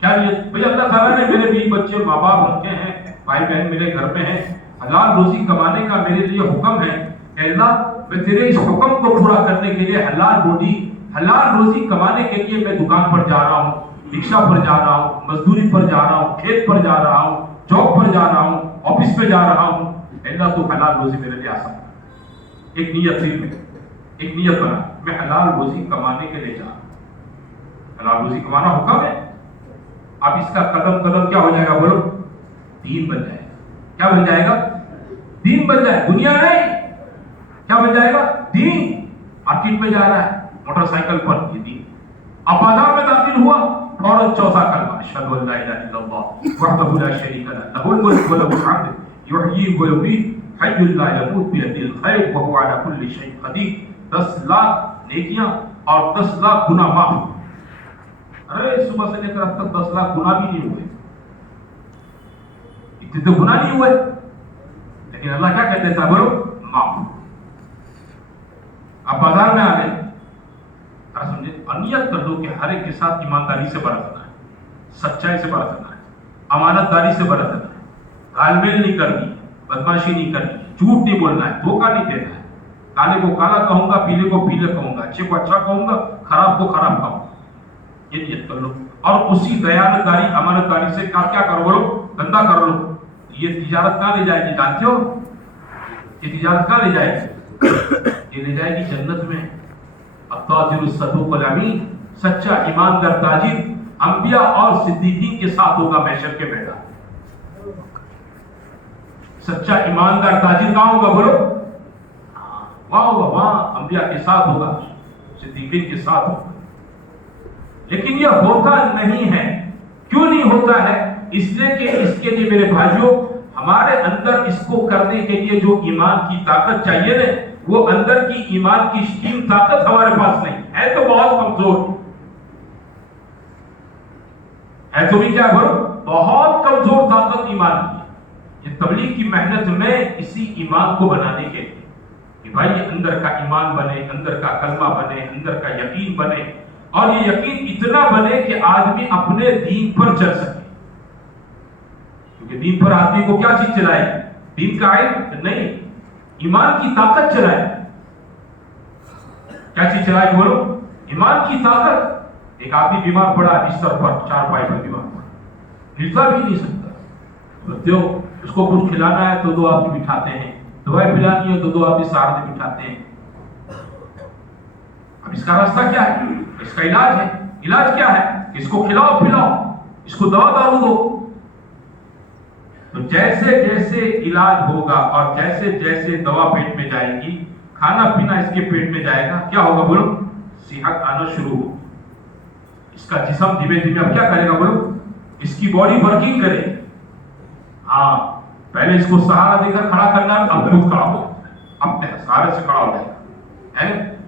کیا نیت؟ بھئی اللہ تعالیٰ نے میرے بیوی بچے ماں باپ رکھے ہیں، بھائی بہن میرے گھر میں ہیں، حلال روزی کمانے کا میرے لیے حکم ہے. اے اللہ میں تیرے اس حکم کو پورا کرنے کے لیے حلال روزی کمانے کے لیے میں دکان پر جا رہا ہوں، رکشہ پر جا رہا ہوں، مزدوری پر جا رہا ہوں، کھیت پر جا رہا ہوں، جاب پر جا رہا ہوں، آفس پہ جا رہا ہوں. اللہ تو حلال روزی میرے لیے آسان. ایک نیت دل میں، ایک نیت بنا، میں حلال روزی کمانے کے لیے جا رہا ہوں. حلال روزی کمانا حکم ہے. اب اس کا قدم قدم کیا ہو جائے گا بولو، دین بن جائے گا. کیا بن جائے گا؟ دین بن جائے. دنیا نہیں، کیا بن جائے گا؟ دین. مارکیٹ میں جا رہا ہے موٹر سائیکل پر، یہ دین. اب بازار میں داخل ہوا، فوراً چوتھا کلمہ اشہد ان لا الہ الا اللہ وحدہ لا شریک لہ لہ الملک ولہ الحمد یحیی ویمیت حی لا یموت بیدہ الخیر وہو علی کل شیء قدیر. 10 لاکھ نیکیاں اور 10 لاکھ گناہ معاف. ارے صبح سے لے کر اب تک 10 لاکھ گناہ بھی نہیں ہوئے، اتنے تو گناہ نہیں ہوئے، لیکن اللہ کیا کہتے تھا بولو، معاف. آپ بازار میں آ گئے، سمجھے، نیت کر دو کہ ہر ایک کے ساتھ ایمانداری سے برتنا ہے، سچائی سے برتنا ہے، امانت داری سے برتنا ہے، گال میل نہیں کرنی، بدماشی نہیں کرنی، جھوٹ نہیں بولنا ہے، دھوکہ نہیں دینا ہے. کالے کو کالا کہوں گا، پیلے کو پیلے کہوں گا، اچھے کو اچھا کہوں گا، خراب کو خراب کہوں گا. یہ نیت کر لو اور اسی دیانت داری امانت داری سے کیا کرو بولو، گندا کر لو. یہ تجارت کہاں لے جائے گی جانتے ہو؟ یہ تجارت کہاں لے جائے گی؟ یہ لے جائے گی جنت میں. التاجر الصدوق الامین، سچا ایماندار تاجر انبیاء اور صدیقین کے ساتھ ہوگا محشر کے میدان. سچا ایماندار تاجر کہاں ہوگا بولو؟ وہاں ہوگا، وہاں انبیاء کے ساتھ ہوگا، صدیقین کے ساتھ ہوگا. لیکن یہ ہوتا نہیں ہے. کیوں نہیں ہوتا ہے؟ اس لیے کہ اس کے لیے میرے بھائیوں ہمارے اندر اس کو کرنے کے لیے جو ایمان کی طاقت چاہیے نا، وہ اندر کی ایمان کی شکیم طاقت ہمارے پاس نہیں ہے. تو بہت کمزور ہے. تو بھی کیا بولو، بہت کمزور طاقت ایمان کی. یہ تبلیغ کی محنت میں اسی ایمان کو بنانے کے لیے کہ بھائی اندر کا ایمان بنے، اندر کا کلمہ بنے، اندر کا یقین بنے. اور یہ یقین اتنا بنے کہ آدمی اپنے دین پر چل سکے. کیونکہ دین پر آدمی کو کیا چیز چلائے؟ دین کا علم نہیں، ایمان کی طاقت چلائے. کیا چیز چلائے بولو؟ ایمان کی طاقت. ایک آدمی بیمار پڑا بستر پر، چارپائی پر بیمار پڑا، ہلتا بھی نہیں سکتا. دو اس کو کچھ کھلانا ہے تو 2 آدمی بٹھاتے ہیں، دوائی پلانی ہے تو 2 آدمی سہارے بٹھاتے ہیں. اب اس کا راستہ کیا ہے؟ اس کا علاج ہے. علاج کیا ہے؟ کہ اس کو کھلاؤ پلاؤ، اس کو دوا دارو دو. تو جیسے جیسے علاج ہوگا اور جیسے جیسے دوا پیٹ میں جائے گی، کھانا پینا اس کے پیٹ میں جائے گا، کیا ہوگا بولو؟ صحت آنا شروع ہو. اس کا جسم دھیمے دھیمے اب کیا کرے گا بولو؟ اس کی باڈی ورکنگ کرے. ہاں پہلے اس کو سہارا دے کر کھڑا کرنا, اب خود کھڑا ہو, اپنے سہارے سے کھڑا ہو جائے گا.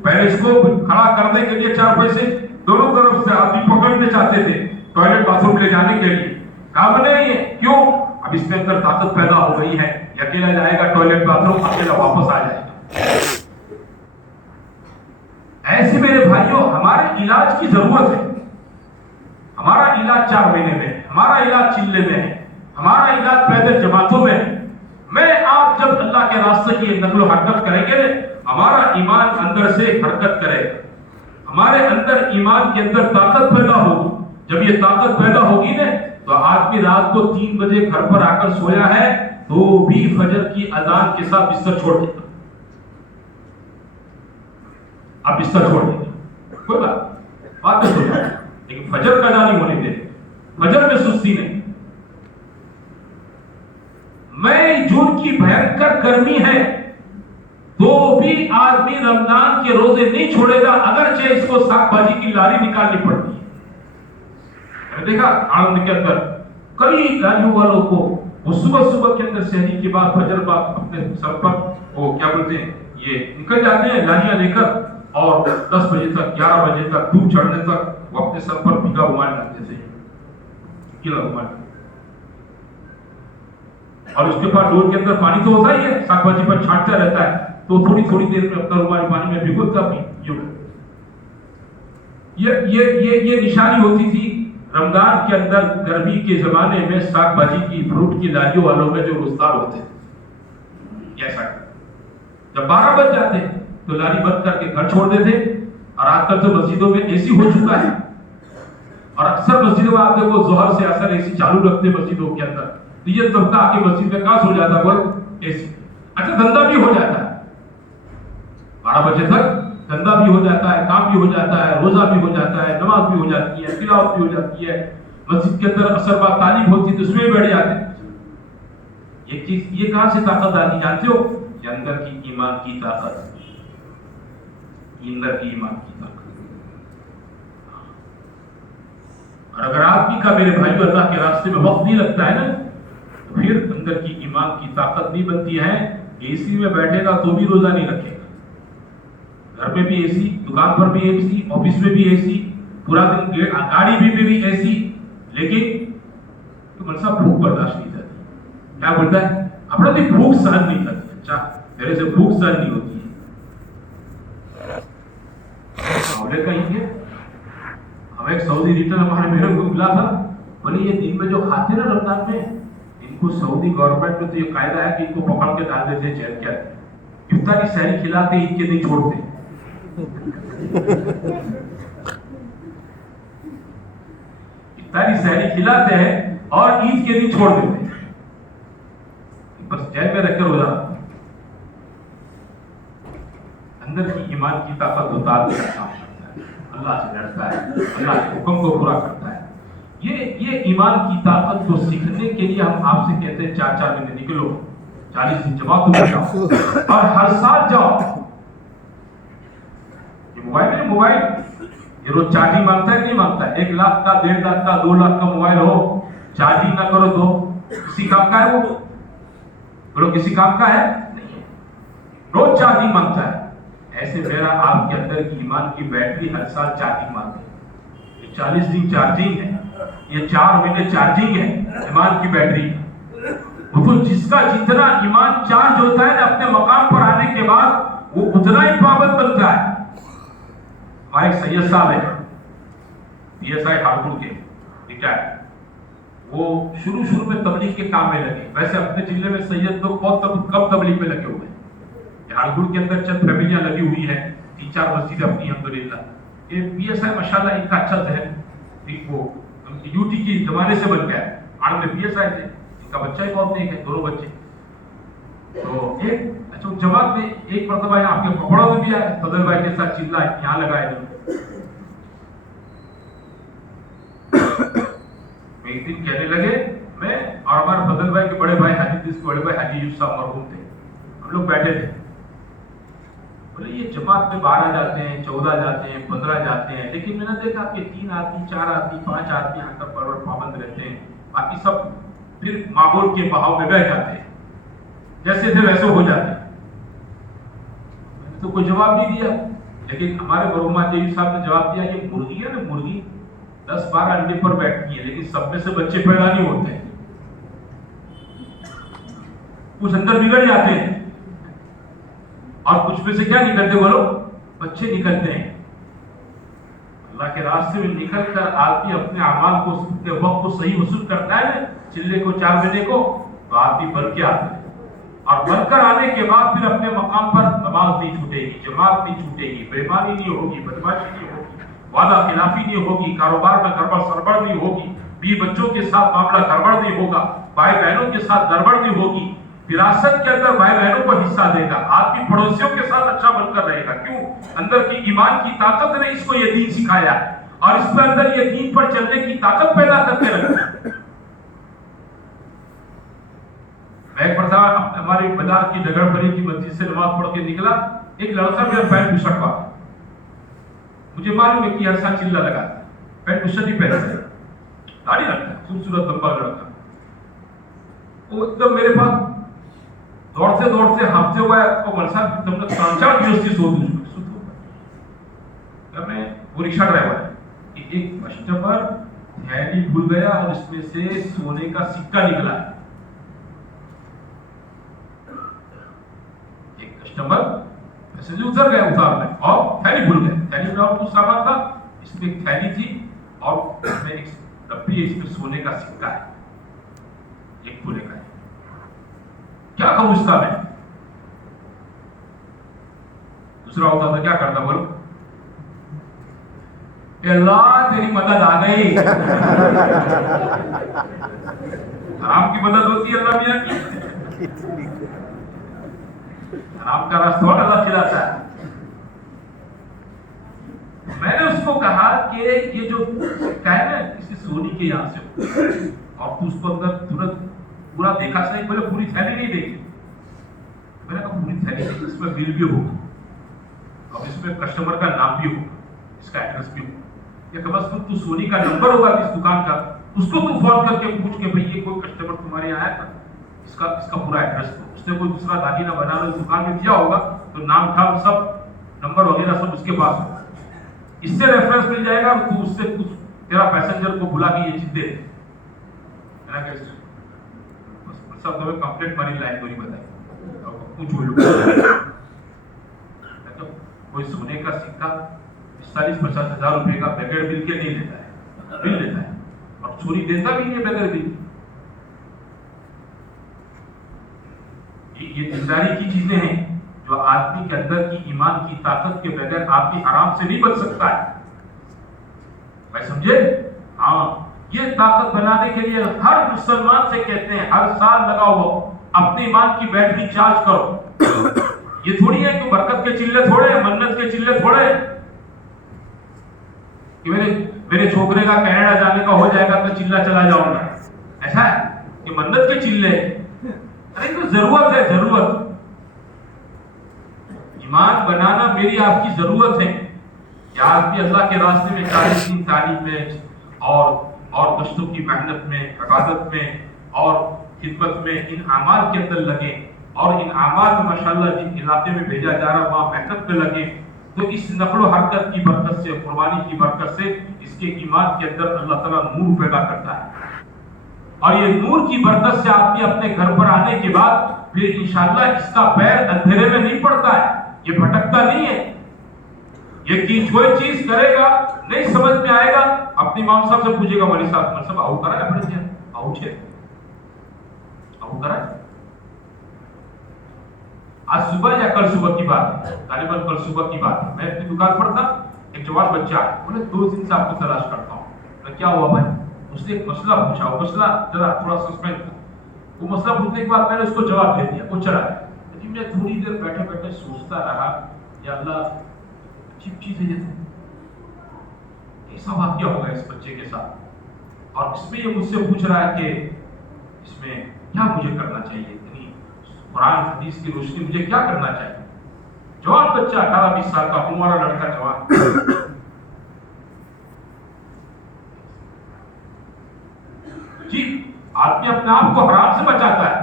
پہلے اس کو کھڑا کرنے کے لیے 4 پیسے دونوں طرف سے آدمی پکڑنے چاہتے تھے ٹوائلٹ باتھ روم لے جانے کے لیے. کام نہیں ہے, کیوں؟ اب اس کے اندر طاقت پیدا ہو گئی ہے, اکیلا جائے گا ٹوائلٹ باتھ روم, اکیلا واپس آ جائے گا. ایسے میرے بھائیوں ہمارے علاج کی ضرورت ہے. ہمارا علاج 4 مہینے میں ہے, ہمارا علاج چلے میں ہے, ہمارا علاج پیدل جماعتوں میں ہے. میں آپ جب اللہ کے راستے کی نقل و حرکت کریں گے, ہمارا ایمان اندر سے حرکت کرے, ہمارے اندر ایمان کے اندر طاقت پیدا ہوگی. جب یہ طاقت پیدا ہوگی نا, تو آدمی رات کو 3 بجے گھر پر آ کر سویا ہے تو بھی فجر کی اذان کے ساتھ بستر چھوڑ دے گا. اب بستر چھوڑ دے گا, کوئی بات نہیں سوچا, لیکن فجر کا اذان نہیں ہونے دے, فجر میں سستی نہیں. مئی جون کی بھینکر گرمی ہے تو بھی آدمی رمضان کے روزے نہیں چھوڑے گا, اگرچہ اس کو ساگ بھاجی کی لاری نکالنی پڑتی ہے. دیکھا آنند کے اندر کئی لاریوں والوں کو وہ صبح کے اندر شہری کے بعد فجر بعد اپنے سر پر وہ کیا بولتے ہیں یہ نکل جاتے ہیں لاریاں لے کر, اور 10 بجے تک 11 بجے تک دھوپ چڑھنے تک وہ اپنے سر پر بھیگا رومال ڈالتے تھے, گیلا رومال. اور اس کے بعد ڈور کے اندر پانی تو ہوتا ہی ہے, ساگ بھاجی پر چھانٹتا رہتا ہے, تو تھوڑی دیر میں اپنا رومال پانی میں بھگوتا بھی. یہ نشانی ہوتی تھی رمضان کے اندر گرمی کے زمانے میں ساگ بھاجی کی فروٹ کی لاریوں والوں میں جو روزگار ہوتے ہیں. ایسا جب 12 بج جاتے تو لاری بند کر کے گھر چھوڑ دیتے. اور آج کل تو مسجدوں میں اے سی ہو چکا ہے, اور اکثر مسجدوں میں آپ دیکھو ظہر سے اثر اے سی چالو رکھتے مسجدوں کے اندر. تو یہ طبقہ آ کے مسجد میں کہاں سو جاتا ہے, اے سی. اچھا دھندا بھی ہو جاتا ہے 12 بجے تک, دھندا بھی ہو جاتا ہے, کام بھی ہو جاتا ہے, روزہ بھی ہو جاتا ہے, نماز بھی ہو جاتی ہے, تلاوت بھی ہو جاتی ہے, مسجد کے اندر اثر بات تعلیم ہوتی ہے تو اس میں بیٹھ جاتے ہیں. ایک چیز یہ کہاں سے طاقت آتی جانتے ہو, یہ اندر کی ایمان کی طاقت, اندر کی ایمان کی طاقت. اور اگر آدمی کا میرے بھائیو اللہ کے راستے میں وقت نہیں لگتا ہے نا, تو پھر اندر کی ایمان کی طاقت نہیں بنتی ہے. اے سی میں بیٹھے گا تو بھی روزہ نہیں رکھے گا, گھر میں بھی اے سی, دکان پر بھی اے سی, آفس میں بھی اے سی, پورا دن گاڑی بھی اے سی, لیکن منصب بھوک برداشت نہیں کرتی. کیا بولتا ہے اپنا بھی بھوک سہن نہیں کرتی. اچھا میرے سے بھوک سہن نہیں ہوتی ہے. معاملے کا ہی ہے. ہمیں ایک سعودی ریٹر ہمارے میرے کو ملا تھا, بولے یہ دن میں جو کھاتے نا رمضان میں, ان کو سعودی گورنمنٹ میں تو یہ قاعدہ ہے کہ ان کو پکڑ کے ڈال دیتے جیل کے اندر. افطاری سحری کھلاتے عید کے نہیں چھوڑتے. افطاری سحری کھلاتے ہیں اور عید کے دن چھوڑ دیتے ہیں, بس جیل میں رکھ کر ہو جاتا. اندر کی ایمان کی طاقت اتار کر کام کرتا ہے, اللہ سے ڈرتا ہے, اللہ کے حکم کو پورا کرتا ہے. یہ ایمان کی طاقت کو سیکھنے کے لیے ہم آپ سے کہتے ہیں 4 مہینے نکلو, 40 دن جماعتوں میں جاؤ, اور ہر سال جاؤ. موبائل یہ روز چارجنگ مانگتا ہے کہ نہیں مانگتا ہے؟ 1 لاکھ کا 1.5 لاکھ کا 2 لاکھ کا موبائل ہو, چارجنگ نہ کرو تو کسی کام کا ہے وہ؟ بولو کسی کام کا ہے نہیں, روز چارجنگ مانگتا ہے. ایسے میرا آپ کے اندر کی ایمان کی بیٹری ہر سال چارجنگ مانگتی ہے. یہ 40 دن چارجنگ ہے, یہ 4 مہینے چارجنگ ہے ایمان کی بیٹری. تو جس کا جتنا ایمان چارج ہوتا ہے اپنے مقام پر آنے کے بعد وہ اتنا ہی پابند بنتا ہے. ہمارے ایک سید صاحب ہے, پی ایس آئی ہارپور کے ریٹائر, وہ شروع میں تبلیغ کے کام میں لگے. ویسے اپنے ضلع میں سید لوگ بہت کم تبلیغ میں لگے ہوئے ہیں. ہارپور کے اندر چند فیملیاں لگی ہوئی ہیں, 3-4 مسجدیں اپنی الحمدللہ. یہ پی ایس آئی ماشاءاللہ ان کا اچھا ذہن وہ یو ٹی کے زمانے سے بن گیا ہے. آنند میں پی ایس آئی تھے, ان کا بچہ ہی بہت نیک ہے, 2 بچے. تو ایک اچھا جماعت میں ایک مرتبہ آپ کے پکوڑا میں بھی آئے, فضل بھائی کے ساتھ چل رہا ہے, یہاں لگائے نہیں. ایک دن کہنے لگے, میں اور ہمارے فضل بھائی کے بڑے بھائی حاجی یوسف صاحب مرحوم تھے, ہم لوگ بیٹھے تھے. بولے یہ جماعت میں 12 جاتے ہیں, 14 جاتے ہیں, 15 جاتے ہیں, لیکن میں نے دیکھا کہ 3 آدمی 4 آدمی 5 آدمی آ کر پابند بند رہتے ہیں، باقی سب پھر ماحول کے بہاؤ میں بہ جاتے ہیں، جیسے تھے ویسے ہو جاتے ہیں۔ میں نے تو کوئی جواب نہیں دیا، لیکن ہمارے مرحوم جیوی صاحب نے جواب دیا، یہ مرغی ہے نا، مرغی 10-12 انڈے پر بیٹھتی ہے، لیکن سب میں سے بچے پیدا نہیں ہوتے ہیں، کچھ اندر بگڑ جاتے ہیں اور کچھ میں سے کیا نکلتے بولو، بچے نکلتے ہیں۔ اللہ کے راستے میں نکل کر آدمی اپنے اعمال کو، اپنے وقت کو صحیح وصول کرتا ہے نا، چلے کو 4 بجے کو، تو آدمی بن کے آتا ہے، اور بن کر آنے کے بعد پھر اپنے مقام پر نماز نہیں چھوٹے گی، جماعت نہیں چھوٹے گی، بے ایمانی نہیں ہوگی، بدماشی نہیں ہوگی، وعدہ خلافی نہیں ہوگی، کاروبار میں گڑبڑ سڑبڑ نہیں ہوگی، بیوی بچوں کے ساتھ معاملہ گڑبڑ نہیں ہوگا، بھائی بہنوں کے ساتھ گڑبڑ نہیں ہوگی، وراثت کے اندر بھائی بہنوں کو حصہ دے گا، آدمی پڑوسیوں کے ساتھ اچھا بن کر رہے گا۔ کیوں؟ اندر کی ایمان کی طاقت نے اس کو یہ دین سکھایا ہے، اور اس میں اندر یہ دین پر چلنے کی طاقت پیدا کرتے رکھا ہے۔ میں ایک مرتبہ ہماری بازار کی ڈگر بری کی مسجد سے نماز پڑھ کے نکلا، ایک لڑکا میرا پینٹ بشرٹ پاتا، مجھے معلوم ہے کہ ہر سال چلا لگا پینٹ بشرٹ ہی پہنتا ہے، داڑھی رکھتا ہے، خوبصورت لمبا لڑکا، وہ ایک دم میرے پاس دوڑتے ہفتے ہوا ہے، وہ ملسا تم نے 3-4 દિવસથી શોધું છું، میں وہ رکشہ ڈرائیور ہے کہ ایک کسٹمر تھیلی بھول گیا اور اس میں سے سونے کا سکہ نکلا ہے، ایک کسٹمر پیسے اتر گئے اتارنے اور تھیلی بھول گئے، تھیلی میں اور کچھ سامان تھا، اس میں ایک تھیلی تھی اور اس میں ایک ڈبی ہے، اس میں سونے کا سکہ ہے، ایک تولے کا ہے۔ کیا کہوں اس کا میں؟ دوسرا ہوتا تھا کیا کرتا بولو، کہ اللہ تیری مدد آ گئی، حرام کی مدد ہوتی ہے اللہ میاں کی، حرام کا راستہ اور اللہ کھلاتا ہے۔ میں نے اس کو کہا کہ یہ جو سکہ ہے نا کسی سونی کے یہاں سے ہو، اور تو اس کو اندر ترنت پورا دیکھا صحیح، بولے پوری تھیلی نہیں دیکھی، میں نے کہا پوری تھیلی نہیں، اس میں بل بھی ہوگا اور اس میں کسٹمر کا نام بھی ہوگا، اس کا ایڈریس بھی ہوگا، یا کم از کم تو سونی کا نمبر ہوگا اس دکان کا، اس کو تم فون کر کے پوچھ کے بھئی یہ کوئی کسٹمر تمہارے یہاں آیا تھا، اس کا پورا ایڈریس دو، اس نے کوئی دوسرا داگینہ بنا لو اس دکان میں دیا ہوگا تو نام ٹھام سب نمبر وغیرہ سب اس کے پاس ہوگا، اس سے ریفرنس مل جائے گا، تو اس سے کچھ تیرا پیسنجر کو بلا کے یہ چیز دے سب تمہیں کمپلیٹ منی لائن کوئی بتائی کچھ کوئی سونے کا سکہ 40-50 ہزار روپے کا بغیر بل کے نہیں لیتا ہے، بل لیتا ہے اور چوری دیتا بھی نہیں بغیر بل۔ یہ دینداری کی چیزیں ہیں جو آدمی کے اندر کی ایمان کی طاقت کے بغیر آدمی حرام سے نہیں بچ سکتا ہے، بھائی سمجھے؟ ہاں، یہ طاقت بنانے کے لیے ہر مسلمان سے کہتے ہیں ہر سال لگاؤ، اپنے ایمان کی بیٹری چارج کرو۔ یہ تھوڑی ہے کہ برکت کے چلے تھوڑے، منت کے چلے تھوڑے کہ میرے چھوکرے کا کینیڈا جانے کا ہو جائے گا تو چلا چلا جاؤں گا، ایسا ہے کہ منت کے چلے؟ ارے تو ضرورت ہے، ضرورت ایمان بنانا میری آپ کی ضرورت ہے کہ آدمی اللہ کے راستے میں 40 دن تعلیم میں اور کشتوں کی محنت میں، عبادت میں اور خدمت میں ان اعمال کے اندر لگے، اور ان اعمال میں ماشاءاللہ جن علاقے میں بھیجا جا رہا وہاں محنت میں لگے، تو اس نقل و حرکت کی برکت سے، قربانی کی برکت سے اس کے ایمان کے اندر اللہ تعالیٰ نور پیدا کرتا ہے، اور یہ نور کی برکت سے آدمی اپنے گھر پر آنے کے بعد پھر انشاءاللہ اس کا پیر اندھیرے میں نہیں پڑتا ہے، یہ بھٹکتا نہیں ہے، یہ کوئی چیز کرے گا نہیں سمجھ میں آئے گا، اپنی امام صاحب سے پوچھے گا، والی صاحب آؤ کرا ہے پڑھ دیا، آؤ کرا ہے، آج صبح یا کل صبح کی بات ہے، غالباً کل صبح کی بات ہے، میں اپنی دکان پر تھا، ایک جوان بچہ ہے، بولے 2 دن سے آپ کو تلاش کرتا ہوں، میں کیا ہوا بھائی؟ اس نے ایک مسئلہ پوچھا، وہ مسئلہ ذرا تھوڑا سسپینس تھا، وہ مسئلہ پوچھنے کے بعد میں نے اس کو جواب دے دیا، وہ چلا گیا، لیکن میں تھوڑی دیر بیٹھے بیٹھے سوچتا رہا، یا اللہ عجیب چیز ہے یہ تو، ایسا واقعہ ہوگا اس بچے کے ساتھ، اور اس میں یہ مجھ سے پوچھ رہا ہے کہ اس میں کیا مجھے کرنا چاہیے، یعنی قرآن حدیث کی روشنی مجھے کیا کرنا چاہیے؟ جوان بچہ 18-20 سال کا ہمارا لڑکا جوان، اپنے آپ کو حرام سے بچاتا ہے.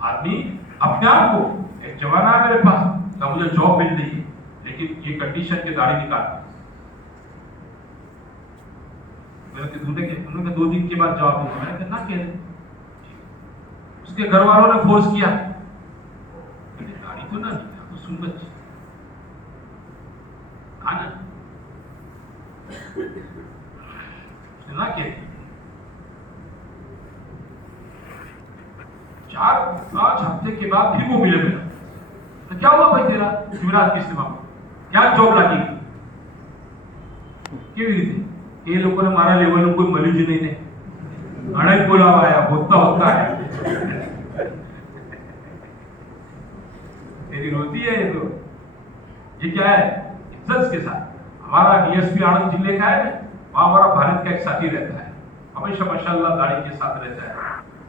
آدمی اپنے آپ کو, ایک جوان ہے میرے پاس کہ مجھے جاب مل رہی ہے لیکن یہ کنڈیشن کے داڑھی نکال, انہوں نے 2 دن کے بعد جواب دیا. میں نے کہا نہ کہہ دیں. اس کے گھر والوں نے فورس کیا, داڑھی تو نہ نکلا تو سنت آنا نہ کہہ دیں. 4-5 ہفتے کے بعد پھر وہ ملے میرا. تو کیا ہوا بھائی تیرا جمعرات کی اجتماع میں کیا جاب لگی کیوی تھی؟ یہ لوگوں نے مارا لیول کوئی ملوج نہیں نے اڑائی بولا ہوا ہے ہوتا ہے. تیری روتی ہے یہ تو, یہ کیا ہے عزت کے ساتھ. ہمارا ڈی ایس پی آنند ضلع کا ہے وہاں ہمارا بھارت کا ایک ساتھی رہتا ہے, ہمیشہ ماشاءاللہ داڑھی کے ساتھ رہتا ہے.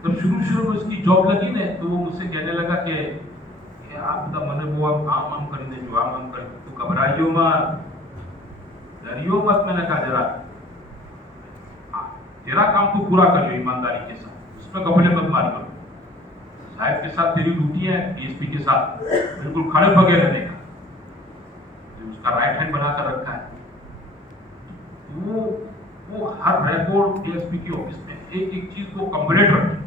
جب شروع میں اس کی جاب لگی نا تو وہ مجھ سے کہنے لگا کہ آپ کا من وہ عام کر دیں جو عام کر تو گھبرائیو مت ڈریو مت. میں نے کہا ذرا تیرا کام تو پورا کر لو ایمانداری کے ساتھ, اس میں کپڑے مت مار. صاحب کے ساتھ تیری ڈیوٹی ہے ڈی ایس پی کے ساتھ بالکل کھڑے پگے رہنے کا, جو اس کا رائٹ ہینڈ بنا کر رکھا ہے. وہ ہر ریکارڈ ڈی ایس پی کی آفس میں ایک چیز کو کمپلیٹ رکھتے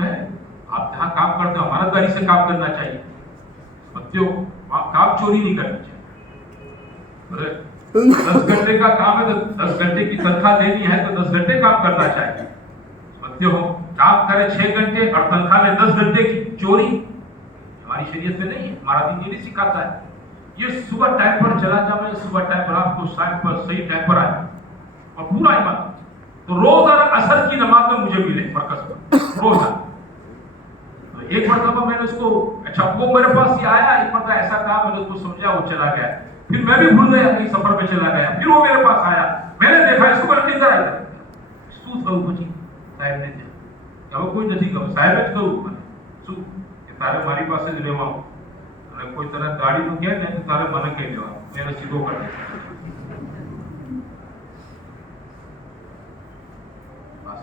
ہیں. آپ جہاں کام کرتے ہو ہمارا داری سے کام کرنا چاہیے. بچوں وہاں کام چوری نہیں کرنی چاہیے. 10 گھنٹے کا کام ہے تو 10 گھنٹے کی تنخواہ دینی ہے تو 10 گھنٹے کام کرنا چاہیے. بچوں کام کرے 6 گھنٹے اور تنخواہ لے 10 گھنٹے کی, چوری ہماری شریعت میں نہیں ہے. ہمارا دین یہ نہیں سکھاتا ہے. یہ صبح ٹائم پر چلا جا, میں صبح ٹائم پر آپ کو ٹائم پر صحیح ٹائم پر آئے اور پورا ایمان تو روزانہ عصر کی نماز میں مجھے ملے مرکز پر روزانہ. تو ایک مرتبہ میں نے اس کو اچھا وہ میرے پاس یہ آیا, ایک مرتبہ ایسا کہا میں نے اس کو سمجھا, وہ چلا گیا. پھر میں بھی بھول گیا کہیں سفر پہ چلا گیا, پھر وہ میرے پاس آیا, میں نے دیکھا اس کو میں کدھر آیا سو تھا وہ جی صاحب نے کہا وہ کوئی نہیں کہا صاحب ہے تو سو کہ تارے ہماری پاس سے لے آؤں અને કોઈ તરત ગાડીનું કહે ને તો તારે મને કહી દેવાનું, એને સીધો કરી દે. બસ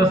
10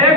1